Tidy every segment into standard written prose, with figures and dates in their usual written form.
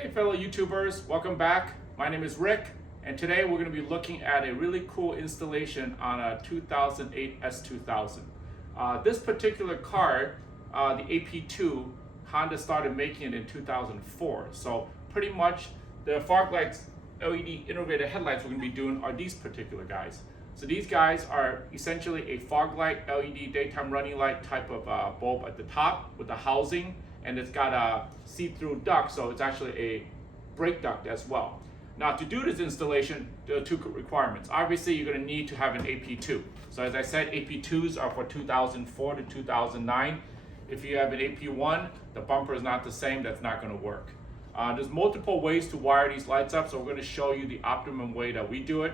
Hey fellow YouTubers, welcome back. My name is Rick, and today we're going to be looking at a really cool installation on a 2008 S2000. This particular car, the AP2, Honda started making it in 2004. So pretty much the fog lights, LED integrated headlights we're going to be doing are these particular guys. So these guys are essentially a fog light, LED daytime running light type of bulb at the top with the housing, and it's got a see-through duct, so it's actually a brake duct as well. Now to do this installation, there are two requirements. Obviously you're going to need to have an AP2. So as I said, AP2s are for 2004 to 2009. If you have an AP1, the bumper is not the same, that's not going to work. There's multiple ways to wire these lights up, so we're going to show you the optimum way that we do it.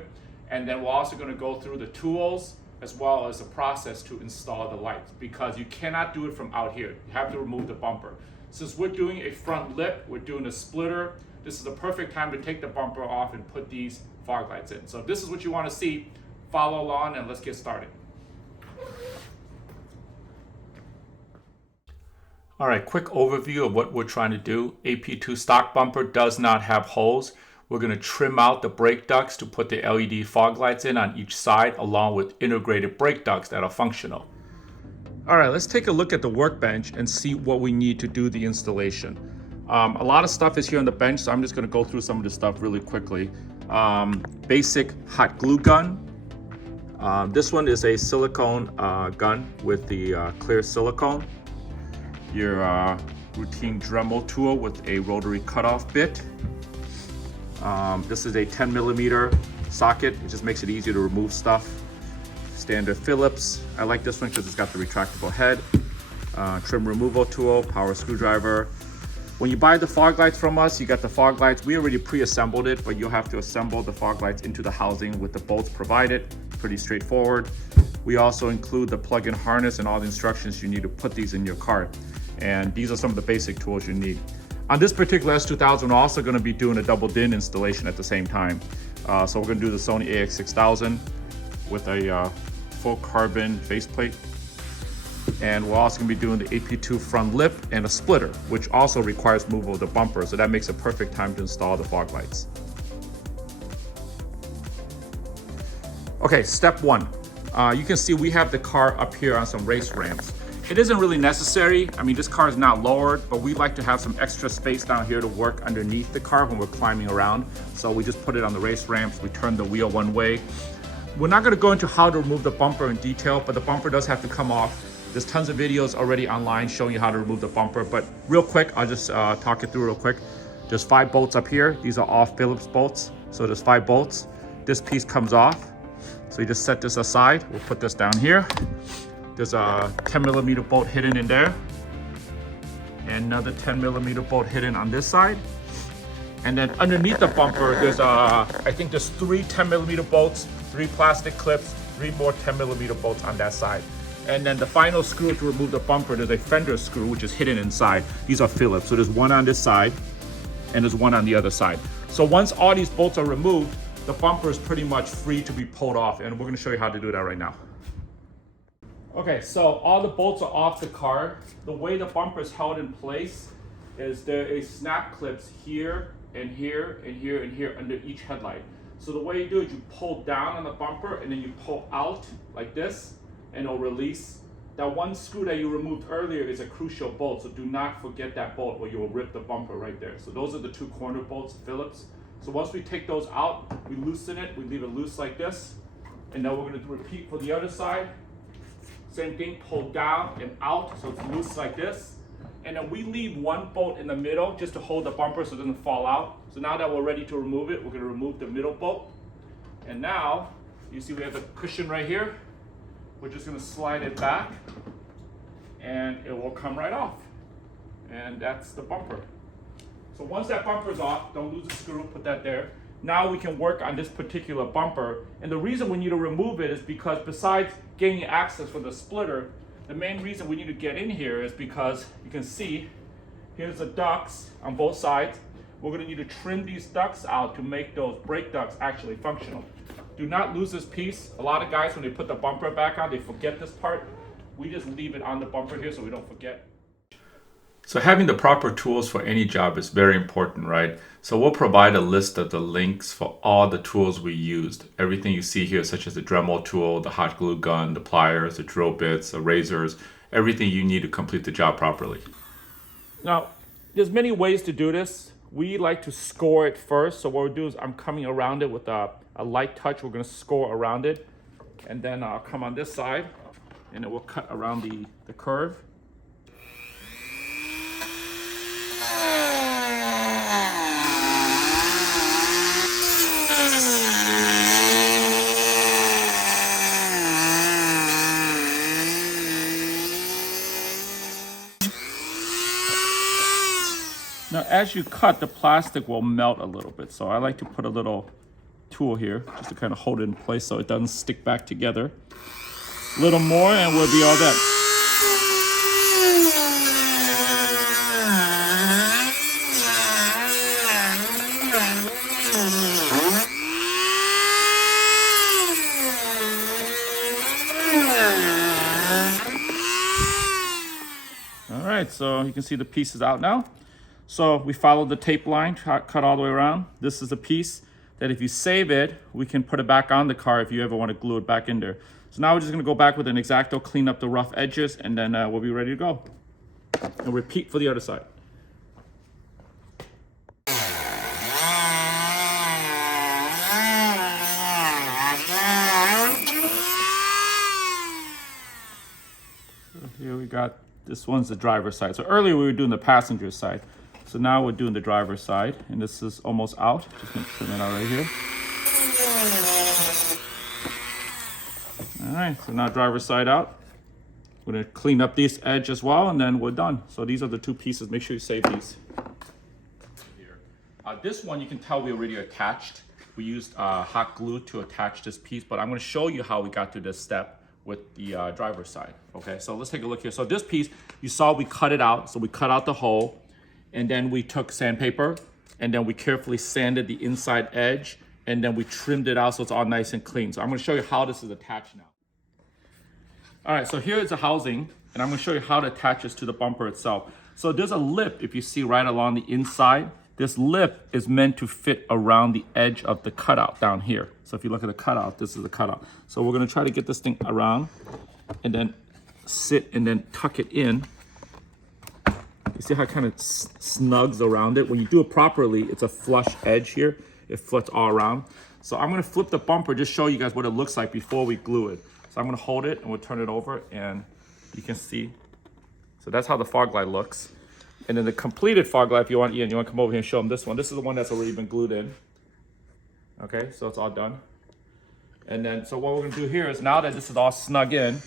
And then we're also going to go through the tools as well as the process to install the lights, because you cannot do it from out here. You have to remove the bumper. Since we're doing a front lip, we're doing a splitter, this is the perfect time to take the bumper off and put these fog lights in. So if this is what you want to see, follow along and let's get started. All right, quick overview of what we're trying to do. AP2 stock bumper does not have holes. We're going to trim out the brake ducts to put the LED fog lights in on each side, along with integrated brake ducts that are functional. All right, let's take a look at the workbench and see what we need to do the installation. A lot of stuff is here on the bench, so I'm just going to go through some of the stuff really quickly. Basic hot glue gun. This one is a silicone gun with the clear silicone. Your routine Dremel tool with a rotary cutoff bit. This is a 10mm socket. It just makes it easier to remove stuff. Standard Phillips. I like this one because it's got the retractable head. Trim removal tool, power screwdriver. When you buy the fog lights from us, you got the fog lights. We already pre-assembled it, but you'll have to assemble the fog lights into the housing with the bolts provided. Pretty straightforward. We also include the plug-in harness and all the instructions you need to put these in your car. And these are some of the basic tools you need. On this particular S2000, we're also going to be doing a double DIN installation at the same time. So we're going to do the Sony AX6000 with a full carbon faceplate. And we're also going to be doing the AP2 front lip and a splitter, which also requires removal of the bumper. So that makes a perfect time to install the fog lights. Okay, step one. You can see we have the car up here on some race ramps. It isn't really necessary. I mean, this car is not lowered, but we like to have some extra space down here to work underneath the car when we're climbing around. So we just put it on the race ramps. We turn the wheel one way. We're not going to go into how to remove the bumper in detail, but the bumper does have to come off. There's tons of videos already online showing you how to remove the bumper, but real quick, I'll just talk it through real quick. There's 5 bolts up here. These are all Phillips bolts. So there's 5 bolts. This piece comes off. So you just set this aside. We'll put this down here. There's a 10mm bolt hidden in there. And another 10mm bolt hidden on this side. And then underneath the bumper, there's I think there's 3 10mm bolts, 3 plastic clips, 3 more 10mm bolts on that side. And then the final screw to remove the bumper, there's a fender screw, which is hidden inside. These are Phillips. So there's one on this side and there's one on the other side. So once all these bolts are removed, the bumper is pretty much free to be pulled off. And we're going to show you how to do that right now. Okay, so all the bolts are off the car. The way the bumper is held in place is there is snap clips here and here and here and here under each headlight. So the way you do it, you pull down on the bumper and then you pull out like this, and it'll release. That one screw that you removed earlier is a crucial bolt, so do not forget that bolt or you will rip the bumper right there. So those are the 2 corner bolts, Phillips. So once we take those out, we loosen it, we leave it loose like this, and now we're going to repeat for the other side. Same thing, pull down and out, so it's loose like this. And then we leave 1 bolt in the middle just to hold the bumper so it doesn't fall out. So now that we're ready to remove it, we're going to remove the middle bolt. And now, you see we have the cushion right here. We're just going to slide it back and it will come right off. And that's the bumper. So once that bumper is off, don't lose the screw, put that there. Now we can work on this particular bumper. And the reason we need to remove it is because besides gaining access for the splitter, the main reason we need to get in here is because you can see here's the ducts on both sides. We're going to need to trim these ducts out to make those brake ducts actually functional. Do not lose this piece. A lot of guys, when they put the bumper back on, they forget this part. We just leave it on the bumper here so we don't forget. So having the proper tools for any job is very important, right? So we'll provide a list of the links for all the tools we used. Everything you see here, such as the Dremel tool, the hot glue gun, the pliers, the drill bits, the razors, everything you need to complete the job properly. Now, there's many ways to do this. We like to score it first. So what we'll do is I'm coming around it with a light touch. We're gonna score around it. And then I'll come on this side and it will cut around the curve. Now, as you cut, the plastic will melt a little bit. So I like to put a little tool here just to kind of hold it in place so it doesn't stick back together. A little more and we'll be all done. All right, so you can see the piece is out now. So we followed the tape line, cut all the way around. This is a piece that if you save it, we can put it back on the car if you ever want to glue it back in there. So now we're just gonna go back with an X-Acto, clean up the rough edges, and then we'll be ready to go. And repeat for the other side. So here we got, this one's the driver's side. So earlier we were doing the passenger side. So now we're doing the driver's side, and this is almost out. Just gonna trim it out right here. All right, so now driver's side out. We're gonna clean up this edge as well, and then we're done. So these are the two pieces. Make sure you save these. Here. This one you can tell we already attached. We used hot glue to attach this piece, but I'm gonna show you how we got to this step with the driver's side. Okay, so let's take a look here. So this piece, you saw we cut it out. So we cut out the hole, and then we took sandpaper, and then we carefully sanded the inside edge, and then we trimmed it out so it's all nice and clean. So I'm gonna show you how this is attached now. All right, so here is the housing, and I'm gonna show you how it attaches to the bumper itself. So there's a lip, if you see right along the inside. This lip is meant to fit around the edge of the cutout down here. So if you look at the cutout, this is the cutout. So we're gonna try to get this thing around, and then sit and then tuck it in. You see how it kind of snugs around it? When you do it properly, it's a flush edge here. It flips all around. So I'm gonna flip the bumper, just show you guys what it looks like before we glue it. So I'm gonna hold it and we'll turn it over and you can see. So that's how the fog light looks. And then the completed fog light, if you want, Ian, you wanna come over here and show them this one. This is the one that's already been glued in. Okay, so it's all done. And then, so what we're gonna do here is now that this is all snug in,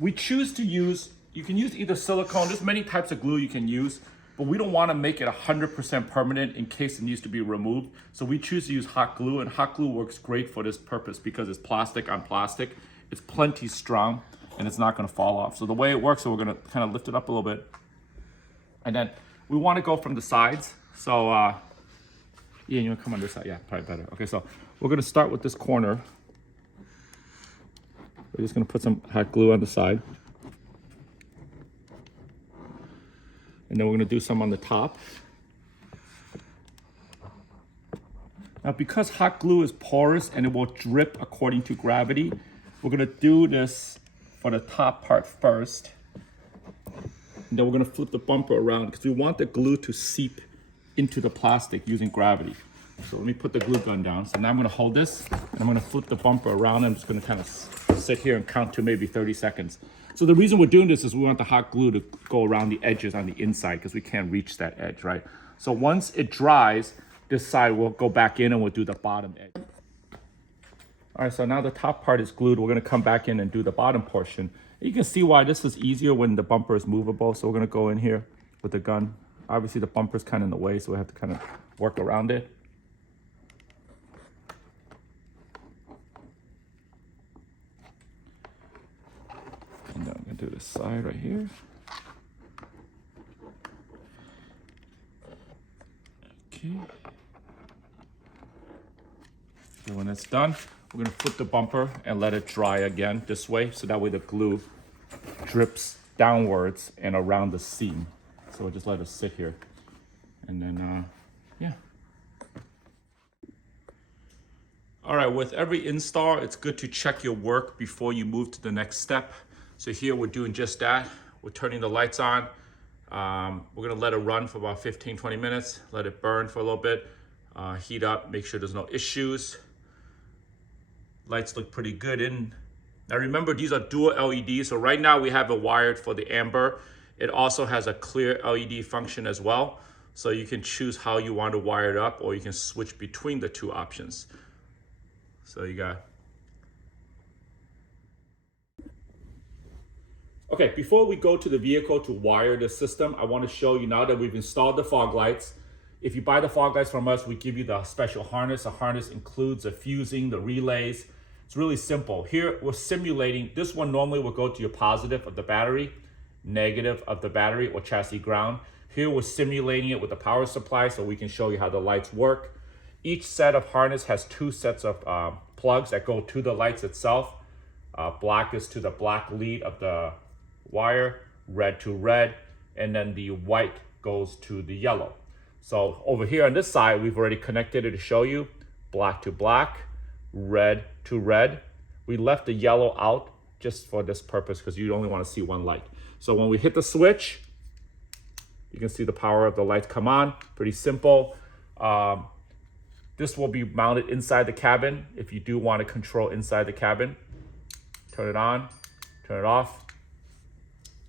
we choose to use, you can use either silicone, there's many types of glue you can use, but we don't wanna make it 100% permanent in case it needs to be removed. So we choose to use hot glue, and hot glue works great for this purpose because it's plastic on plastic. It's plenty strong and it's not gonna fall off. So the way it works, so we're gonna kind of lift it up a little bit. And then we wanna go from the sides. So, Ian, you wanna come on this side? Yeah, probably better. Okay, so we're gonna start with this corner. We're just gonna put some hot glue on the side. And then we're gonna do some on the top. Now, because hot glue is porous and it will drip according to gravity, we're gonna do this for the top part first. And then we're gonna flip the bumper around because we want the glue to seep into the plastic using gravity. So let me put the glue gun down. So now I'm gonna hold this and I'm gonna flip the bumper around. I'm just gonna kind of sit here and count to maybe 30 seconds. So the reason we're doing this is we want the hot glue to go around the edges on the inside because we can't reach that edge, right? So once it dries, this side will go back in and we'll do the bottom edge. All right, so now the top part is glued. We're gonna come back in and do the bottom portion. You can see why this is easier when the bumper is movable. So we're gonna go in here with the gun. Obviously the bumper's kind of in the way, so we have to kind of work around it. And then I'm gonna do this side right here. Okay. And when it's done, we're gonna flip the bumper and let it dry again this way, so that way the glue drips downwards and around the seam. So we'll just let it sit here. And then, yeah. All right, with every install, it's good to check your work before you move to the next step. So here we're doing just that. We're turning the lights on. We're gonna let it run for about 15, 20 minutes, let it burn for a little bit, heat up, make sure there's no issues. Lights look pretty good in. Now remember, these are dual LEDs. So right now we have it wired for the amber. It also has a clear LED function as well. So you can choose how you want to wire it up, or you can switch between the two options. So you got. Okay, before we go to the vehicle to wire the system, I want to show you now that we've installed the fog lights. If you buy the fog lights from us, we give you the special harness. The harness includes the fusing, the relays. It's really simple. Here we're simulating, this one normally will go to your positive of the battery, negative of the battery or chassis ground. Here we're simulating it with the power supply so we can show you how the lights work. Each set of harness has two sets of plugs that go to the lights itself. Black is to the black lead of the wire, red to red, and then the white goes to the yellow. So over here on this side, we've already connected it to show you, black to black, red to red. We left the yellow out just for this purpose because you only want to see one light. So when we hit the switch, you can see the power of the lights come on. Pretty simple. This will be mounted inside the cabin. If you do want to control inside the cabin, turn it on, turn it off.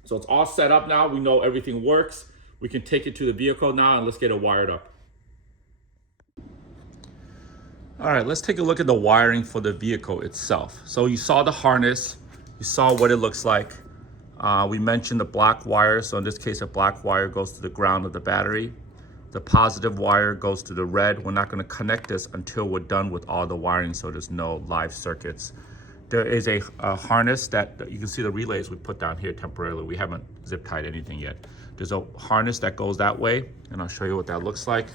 So it's all set up now. We know everything works. We can take it to the vehicle now and let's get it wired up. All right, let's take a look at the wiring for the vehicle itself. So you saw the harness, you saw what it looks like. We mentioned the black wire. So in this case, a black wire goes to the ground of the battery. The positive wire goes to the red. We're not going to connect this until we're done with all the wiring, so there's no live circuits. There is a harness that you can see the relays we put down here temporarily. We haven't zip tied anything yet. There's a harness that goes that way, and I'll show you what that looks like.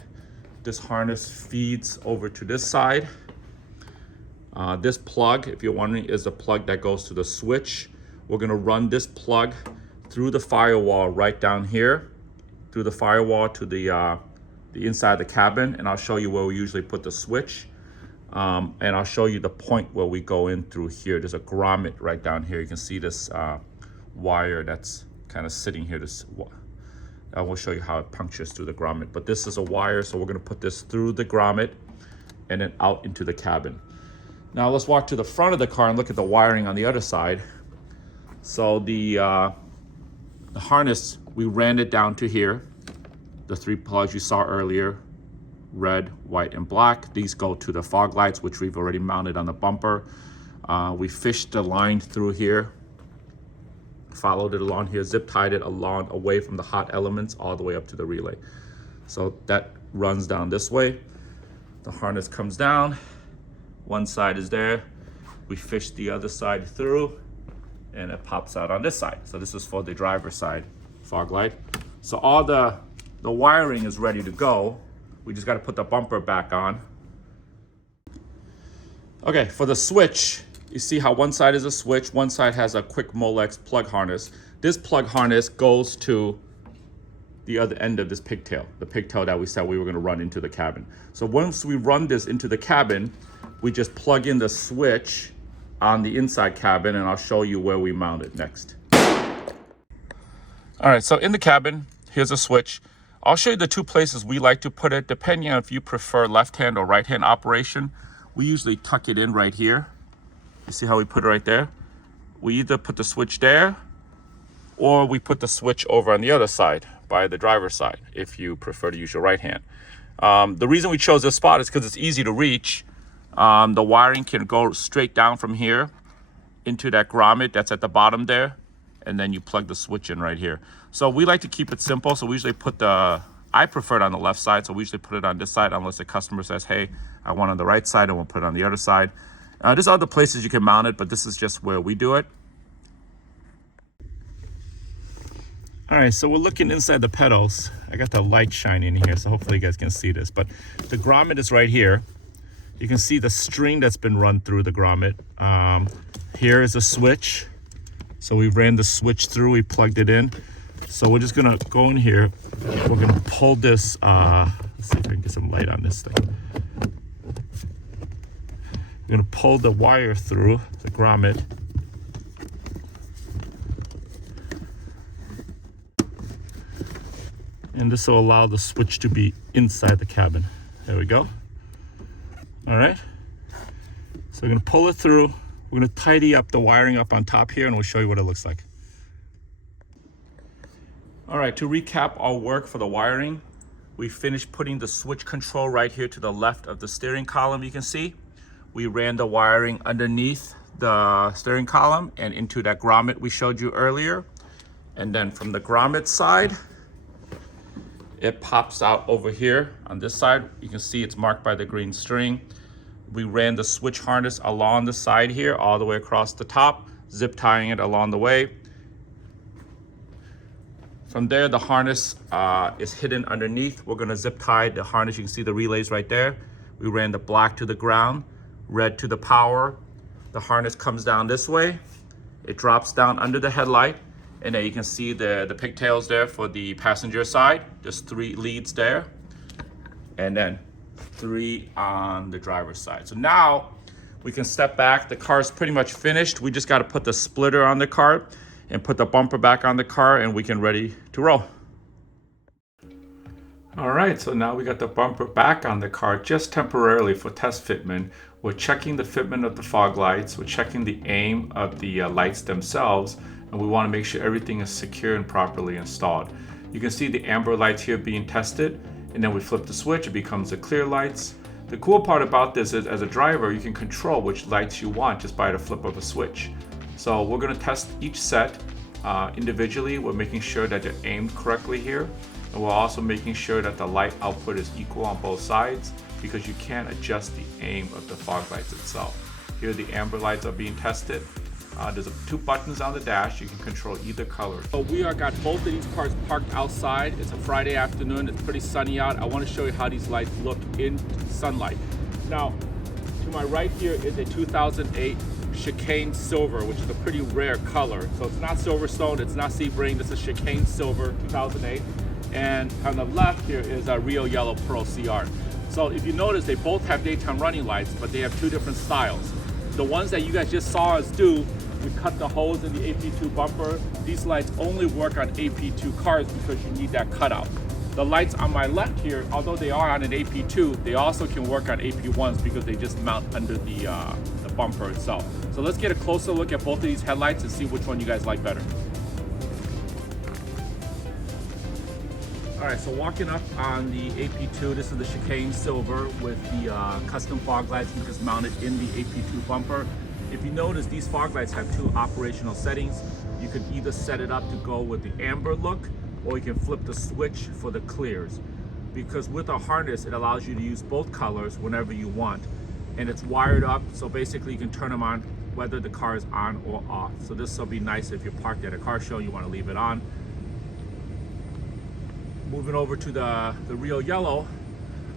This harness feeds over to this side. This plug, if you're wondering, is the plug that goes to the switch. We're going to run this plug through the firewall right down here, through the firewall to the inside of the cabin, and I'll show you where we usually put the switch. And I'll show you the point where we go in through here. There's a grommet right down here. You can see this wire that's kind of sitting here. I will show you how it punctures through the grommet. But this is a wire, so we're going to put this through the grommet and then out into the cabin. Now let's walk to the front of the car and look at the wiring on the other side. So the harness, we ran it down to here. The three plugs you saw earlier, red, white, and black. These go to the fog lights, which we've already mounted on the bumper. We fished the line through here, followed it along here, zip tied it along away from the hot elements all the way up to the relay. So that runs down this way. The harness comes down. One side is there. We fish the other side through and it pops out on this side. So this is for the driver's side fog light. So all the wiring is ready to go. We just got to put the bumper back on. Okay, for the switch, you see how one side is a switch, one side has a quick Molex plug harness. This plug harness goes to the other end of this pigtail, the pigtail that we said we were going to run into the cabin. So once we run this into the cabin, we just plug in the switch on the inside cabin, and I'll show you where we mount it next. All right, so in the cabin, here's a switch. I'll show you the two places we like to put it, depending on if you prefer left-hand or right-hand operation. We usually tuck it in right here. You see how we put it right there? We either put the switch there, or we put the switch over on the other side, by the driver's side, if you prefer to use your right hand. The reason we chose this spot is because it's easy to reach. The wiring can go straight down from here into that grommet that's at the bottom there, and then you plug the switch in right here. So we like to keep it simple, so we usually put I prefer it on the left side, so we usually put it on this side unless the customer says, hey, I want it on the right side, and we'll put it on the other side. There's other places you can mount it, but this is just where we do it. All right, so we're looking inside the pedals. I got the light shining in here, so hopefully you guys can see this, but the grommet is right here. You can see the string that's been run through the grommet. Here is a switch. So we ran the switch through, we plugged it in. So we're just gonna go in here. We're gonna pull this, let's see if I can get some light on this thing. We're gonna pull the wire through the grommet. And this will allow the switch to be inside the cabin. There we go. All right. So we're gonna pull it through. We're gonna tidy up the wiring up on top here and we'll show you what it looks like. All right, to recap our work for the wiring, we finished putting the switch control right here to the left of the steering column, you can see. We ran the wiring underneath the steering column and into that grommet we showed you earlier. And then from the grommet side, it pops out over here on this side. You can see it's marked by the green string. We ran the switch harness along the side here, all the way across the top, zip tying it along the way. From there, the harness is hidden underneath. We're gonna zip tie the harness. You can see the relays right there. We ran the black to the ground, red to the power. The harness comes down this way. It drops down under the headlight. And then you can see the pigtails there for the passenger side. There's 3 leads there. And then 3 on the driver's side. So now we can step back. The car's pretty much finished. We just gotta put the splitter on the car and put the bumper back on the car and we can ready to roll. All right, so now we got the bumper back on the car just temporarily for test fitment. We're checking the fitment of the fog lights. We're checking the aim of the lights themselves. And we want to make sure everything is secure and properly installed. You can see the amber lights here being tested, and then we flip the switch, it becomes the clear lights. The cool part about this is as a driver, you can control which lights you want just by the flip of a switch. So we're going to test each set individually. We're making sure that they're aimed correctly here, and we're also making sure that the light output is equal on both sides, because you can't adjust the aim of the fog lights itself. Here the amber lights are being tested. There's 2 buttons on the dash. You can control either color. So we are got both of these cars parked outside. It's a Friday afternoon. It's pretty sunny out. I want to show you how these lights look in sunlight. Now, to my right here is a 2008 Chicane Silver, which is a pretty rare color. So it's not Silverstone, it's not Sebring. This is Chicane Silver 2008. And on the left here is a Rio Yellow Pearl CR. So if you notice, they both have daytime running lights, but they have 2 different styles. The ones that you guys just saw us do, we cut the holes in the AP2 bumper. These lights only work on AP2 cars because you need that cutout. The lights on my left here, although they are on an AP2, they also can work on AP1s because they just mount under the bumper itself. So let's get a closer look at both of these headlights and see which one you guys like better. All right, so walking up on the AP2, this is the Chicane Silver with the custom fog lights we just mounted in the AP2 bumper. If you notice, these fog lights have 2 operational settings. You can either set it up to go with the amber look, or you can flip the switch for the clears. Because with a harness, it allows you to use both colors whenever you want. And it's wired up, so basically you can turn them on whether the car is on or off. So this will be nice if you're parked at a car show and you want to leave it on. Moving over to the Rio Yellow,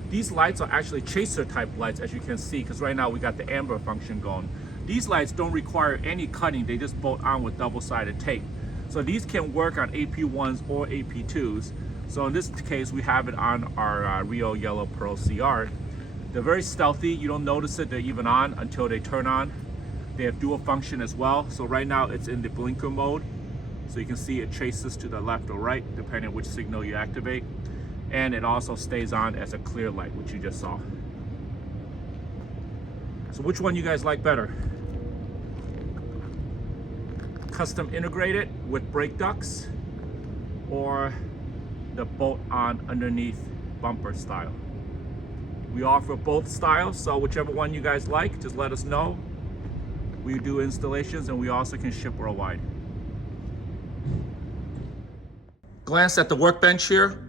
these lights are actually chaser type lights, as you can see, because right now we got the amber function going. These lights don't require any cutting, they just bolt on with double-sided tape. So these can work on AP1s or AP2s. So in this case, we have it on our Rio Yellow Pearl CR. They're very stealthy, you don't notice it, they're even on until they turn on. They have dual function as well. So right now it's in the blinker mode. So you can see it traces to the left or right, depending on which signal you activate. And it also stays on as a clear light, which you just saw. So which one you guys like better? Custom integrated with brake ducts, or the bolt on underneath bumper style? We offer both styles, so whichever one you guys like, just let us know. We do installations and we also can ship worldwide. Glance at the workbench here.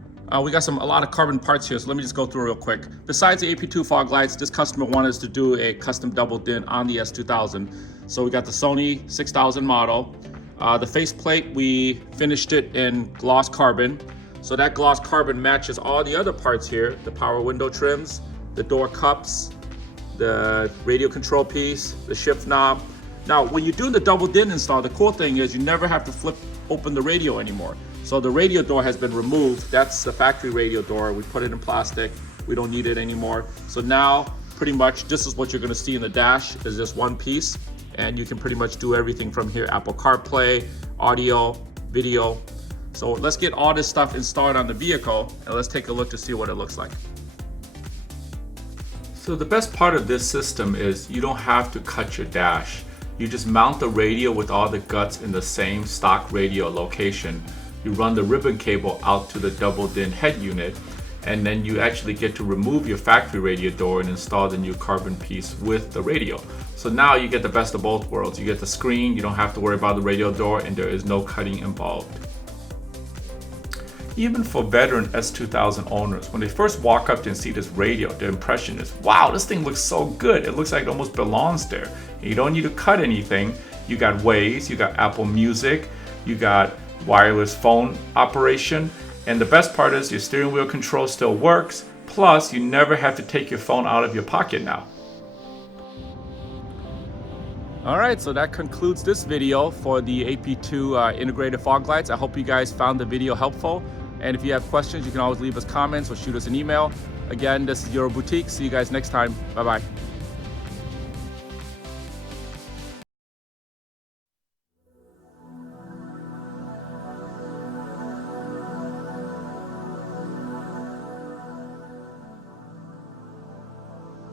We got a lot of carbon parts here, so let me just go through real quick. Besides the AP2 fog lights, this customer wanted us to do a custom double DIN on the S2000. So we got the Sony AX6000 model. The faceplate, we finished it in gloss carbon. So that gloss carbon matches all the other parts here, the power window trims, the door cups, the radio control piece, the shift knob. Now, when you're doing the double DIN install, the cool thing is you never have to flip open the radio anymore. So the radio door has been removed. That's the factory radio door. We put it in plastic. We don't need it anymore. So now pretty much this is what you're gonna see in the dash is just one piece, and you can pretty much do everything from here. Apple CarPlay, audio, video. So let's get all this stuff installed on the vehicle and let's take a look to see what it looks like. So the best part of this system is you don't have to cut your dash. You just mount the radio with all the guts in the same stock radio location. You run the ribbon cable out to the double DIN head unit, and then you actually get to remove your factory radio door and install the new carbon piece with the radio. So now you get the best of both worlds. You get the screen, you don't have to worry about the radio door, and there is no cutting involved. Even for veteran S2000 owners, when they first walk up and see this radio, their impression is, wow, this thing looks so good. It looks like it almost belongs there. And you don't need to cut anything. You got Waze, you got Apple Music, you got wireless phone operation. And the best part is your steering wheel control still works. Plus, you never have to take your phone out of your pocket now. All right, so that concludes this video for the AP2 integrated fog lights. I hope you guys found the video helpful. And if you have questions, you can always leave us comments or shoot us an email. Again, this is Euro Boutique. See you guys next time. Bye-bye.